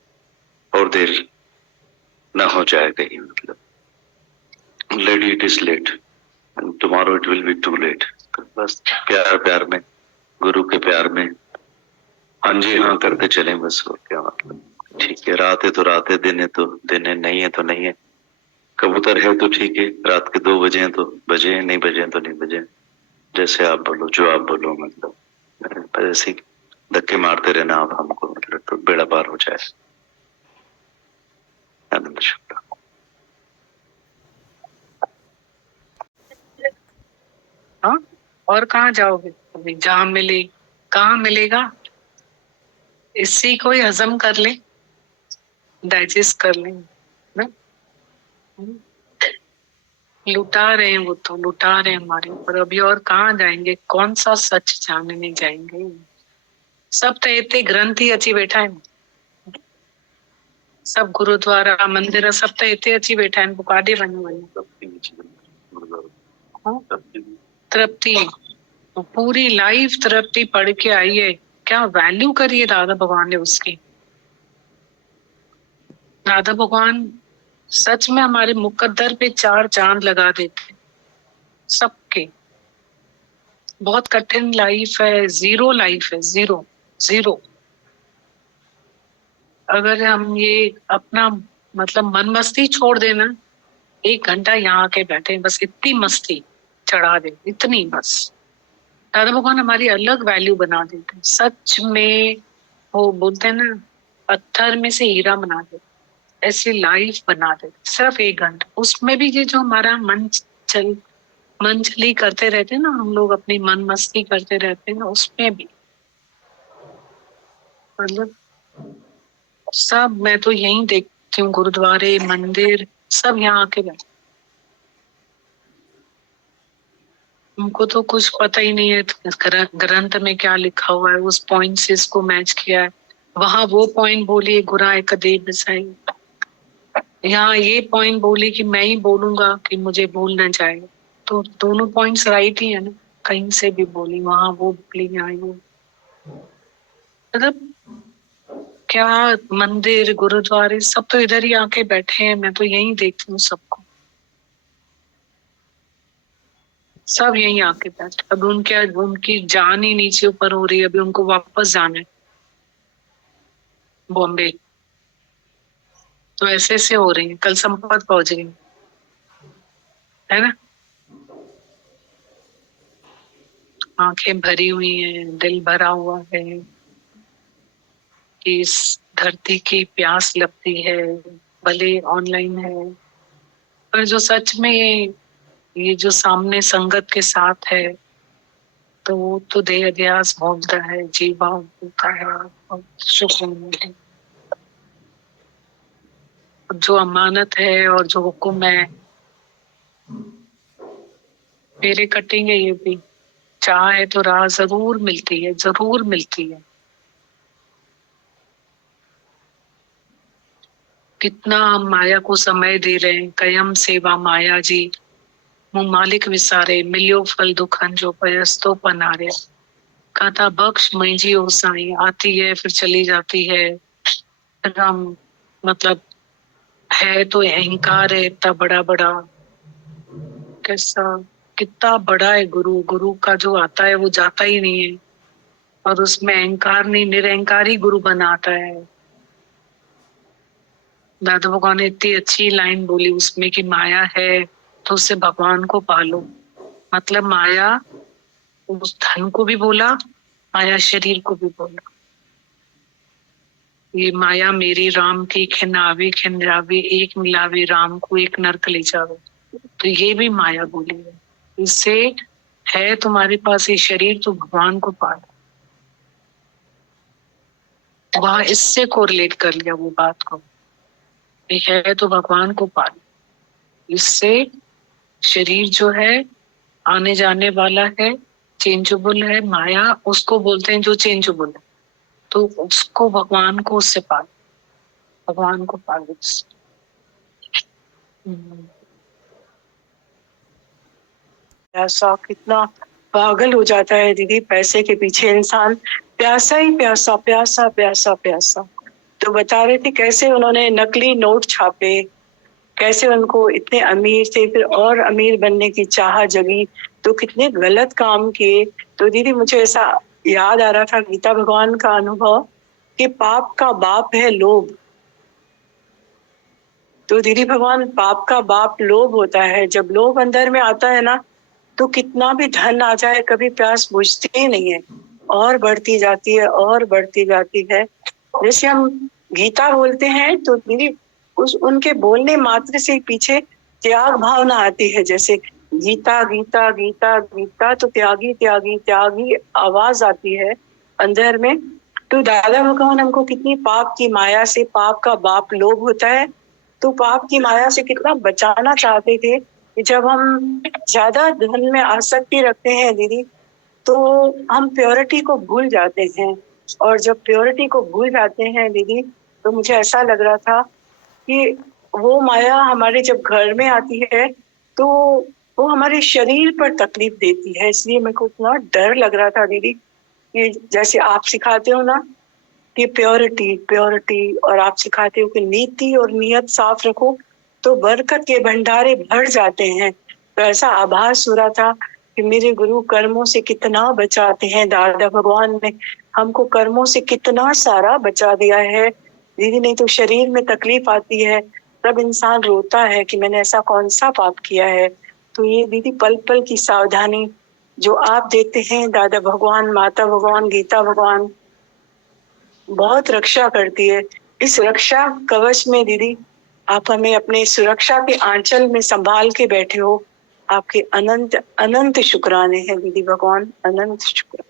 और देर ना हो जाए कहीं, मतलब lady it is late and tomorrow it will be too late. बस प्यार प्यार में, गुरु के प्यार में हाँ जी हाँ करते चले बस, और क्या मतलब। ठीक है, रात है तो रात है, दिन है तो दिन है, नहीं है तो नहीं है। कबूतर है तो ठीक है, रात के 2 बजे हैं तो बजे हैं, नहीं बजे हैं तो नहीं बजे हैं। जैसे आप बोलो, जो आप बोलो, मतलब ऐसे धक्के मारते रहना आप हमको, मतलब तो बेड़ा पार हो जाए। आनंद शुक्ला। हाँ, और कहाँ जाओगे? अभी जहाँ मिले, कहाँ मिलेगा? इसी को ही हजम कर ले, डाइजेस्ट कर ले ना। लुटा रहे हैं, वो तो लुटा रहे हैं हमारे ऊपर। अभी और कहाँ जाएंगे? कौन सा सच जानने जाएंगे? सब तो इतने ग्रंथ ही अची बैठा है, सब गुरुद्वारा मंदिर सब तो इतने अची बैठा है, काॾे वञो वञो। तृप्ति, पूरी लाइफ तृप्ति पढ़ के आई है, क्या वैल्यू करी है दादा भगवान ने उसकी। दादा भगवान सच में हमारे मुकद्दर पे 4 चांद लगा देते सबके। बहुत कठिन लाइफ है, जीरो लाइफ है, जीरो जीरो। अगर हम ये अपना मतलब मन मस्ती छोड़ देना, 1 घंटा यहाँ आके बैठे बस इतनी मस्ती चढ़ा दे, इतनी बस, दादा भगवान हमारी अलग वैल्यू बना देते हैं। सच में वो बोलते हैं ना, पत्थर में से हीरा बना देते, ऐसी लाइफ बना देते सिर्फ 1 घंटा। उसमें भी ये जो हमारा मन चली करते रहते हैं ना, हम लोग अपनी मन मस्ती करते रहते हैं ना, उसमें भी मतलब सब मैं तो यही देखती हूँ, गुरुद्वारे मंदिर सब यहाँ आके बैठे। हमको तो कुछ पता ही नहीं है ग्रंथ में क्या लिखा हुआ है, उस पॉइंट से इसको मैच किया है, वहां वो पॉइंट बोली गुरा एक देव बसाई, यहाँ ये पॉइंट बोली कि मैं ही बोलूंगा कि मुझे भूल न जाए। तो दोनों पॉइंट्स राइट ही है ना, कहीं से भी बोली, वहां वो बोली, यहाँ वो। मतलब क्या मंदिर गुरुद्वारे सब तो इधर ही आके बैठे हैं, मैं तो यही देखती हूँ सबको, सब यही आके बैठे। अब उनकी जान ही नीचे ऊपर हो रही है, अभी उनको वापस जाना है बॉम्बे, तो ऐसे ऐसे हो रही है। कल संपत पहुंच गई है ना, आंखें भरी हुई हैं, दिल भरा हुआ है कि इस धरती की प्यास लगती है, भले ऑनलाइन है पर जो सच में ये जो सामने संगत के साथ है, तो वो तो देह अध्यास भोगता है, जीवा होता है और सुकून है। जो अमानत है और जो हुक्म है, मेरे कटेंगे ये भी, चाह है तो राह जरूर मिलती है, जरूर मिलती है। कितना हम माया को समय दे रहे हैं, कयम सेवा माया जी, मुँह मालिक विसारे, मिलियो फल दुखन जो पयस्तो पनारे। कहता बख्श मुझी ओ साई, आती है फिर चली जाती है। हम मतलब है तो अहंकार है इतना बड़ा बड़ा, कैसा कितना बड़ा है गुरु, गुरु का जो आता है वो जाता ही नहीं है, और उसमें अहंकार नहीं, निरअहकारी गुरु बनाता है। दादा भगवान ने इतनी अच्छी लाइन बोली उसमें कि माया है तो उससे भगवान को पालो। मतलब माया उस धन को भी बोला, माया शरीर को भी बोला। ये माया मेरी राम की खिनावे खिंजावे, एक मिलावे राम को एक नरक ले जावे, तो ये भी माया बोली है। इससे है तुम्हारे पास ये शरीर तो भगवान को पालो, वहां इससे कोरिलेट कर लिया वो बात को, है तो भगवान को पालो। इससे शरीर जो है आने जाने वाला है, चेंजेबल है, माया उसको बोलते हैं जो चेंजेबल है, तो उसको भगवान को उससे पालो, भगवान को पालो। ऐसा कितना पागल हो जाता है दीदी, पैसे के पीछे इंसान प्यासा ही प्यासा प्यासा प्यासा प्यासा। तो बता रहे थे कैसे उन्होंने नकली नोट छापे, कैसे उनको इतने अमीर से फिर और अमीर बनने की चाह जगी, तो कितने गलत काम किए। तो दीदी मुझे ऐसा याद आ रहा था गीता भगवान का अनुभव कि पाप का बाप है लोभ। तो दीदी भगवान, पाप का बाप लोभ होता है। जब लोभ अंदर में आता है ना, तो कितना भी धन आ जाए कभी प्यास बुझती ही नहीं है, और बढ़ती जाती है और बढ़ती जाती है। जैसे हम गीता बोलते हैं तो दीदी उनके बोलने मात्र से पीछे त्याग भावना आती है। जैसे गीता गीता गीता गीता, तो त्यागी त्यागी त्यागी आवाज आती है अंदर में। तो दादा भगवान हमको कितनी पाप की माया से, पाप का बाप लोभ होता है, तो पाप की माया से कितना बचाना चाहते थे। जब हम ज्यादा धन में आसक्ति रखते हैं दीदी, तो हम प्योरिटी को भूल जाते हैं। और जब प्योरिटी को भूल जाते हैं दीदी, तो मुझे ऐसा लग रहा था कि वो माया हमारे जब घर में आती है तो वो हमारे शरीर पर तकलीफ देती है। इसलिए मेरे को इतना डर लग रहा था दीदी कि जैसे आप सिखाते हो ना कि प्योरिटी प्योरिटी, और आप सिखाते हो कि नीति और नियत साफ रखो तो बरकत के भंडारे भर जाते हैं। तो ऐसा आभास हो रहा था कि मेरे गुरु कर्मों से कितना बचाते हैं। दादा भगवान ने हमको कर्मों से कितना सारा बचा दिया है दीदी। नहीं तो शरीर में तकलीफ आती है, तब इंसान रोता है कि मैंने ऐसा कौन सा पाप किया है। तो ये दीदी पल पल की सावधानी जो आप देते हैं, दादा भगवान, माता भगवान, गीता भगवान, बहुत रक्षा करती है। इस रक्षा कवच में दीदी आप हमें अपने सुरक्षा के आंचल में संभाल के बैठे हो। आपके अनंत अनंत शुक्राने हैं दीदी भगवान, अनंत शुक्राने।